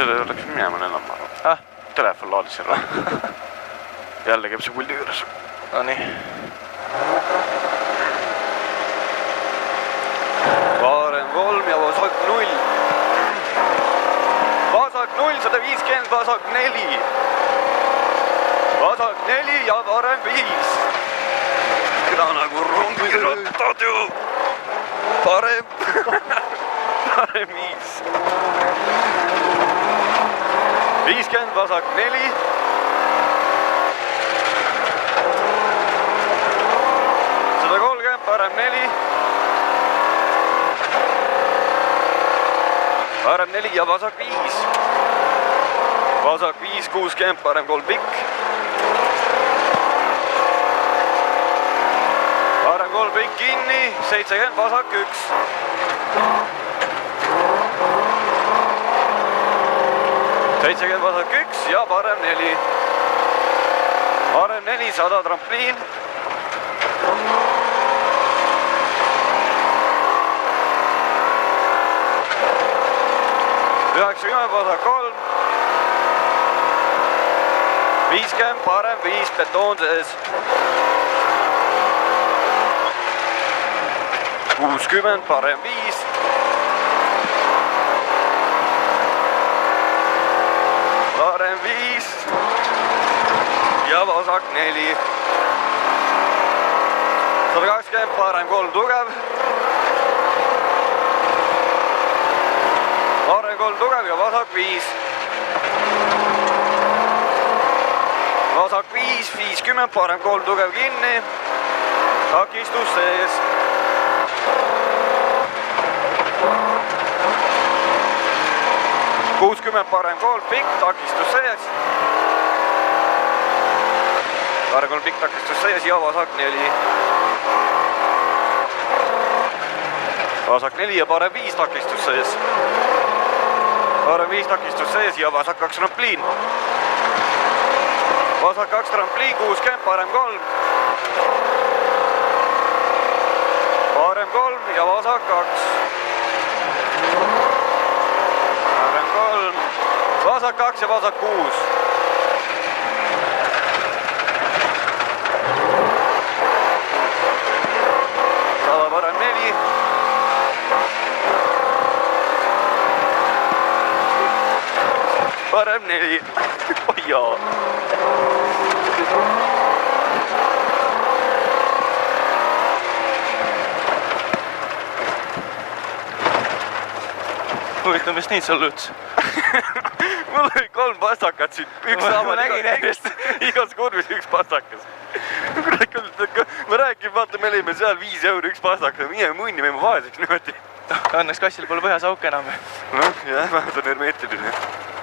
selle läks minema enam, ma arvan. Telefon laadis ära. Jälle käib see puldi juures. No nii. Parem 3 ja vasak 0. Vasak 0, 150, vasak 4. Vasak 4 ja parem 5. Kõla nagu rongirattad ju. Parem 5. 50, vasak 4. Parem 4. Parem 4 ja vasak 5. Vasak 5, 60, parem 3 pikk. Parem 3 pikk kinni, 70, vasak 1. Vasak 1 ja parem 4. Parem 4, 100 trampliin. 90, vasak 3. 50, parem 5, betoon sees. 60, parem 5. Parem 5 ja vasak 4. 120, parem 3 tugev. Parem 3 tugev ja vasak 5. Vasak 5, 50, parem 3 tugev kinni. Takistus sees. Parem 3 pikk, takistus sees. Parem 3 pikk, takistus sees ja vasak 4. Vasak 4 ja parem 5 takistus sees. Parem 5 takistus sees ja vasak 2 trampliin. Vasak 2 trampliin, 60, parem 3. Parem 3 ja vasak 2. Parem 3, vasak 2 ja vasak 6. Parem 4. Parem 4. Oi jaa. Huvitav, mis nii sul üldse? Mul oli 3 pastakat siin. Üks saama igas kurvis 1 pastakas. Ma räägin, vaata, me olime seal 5 € 1 pastakas. Mine munni, me vaeseks niimoodi. Õnneks kassil pole põhjas auke enam. Noh, jah, vähemalt on hermeetiline.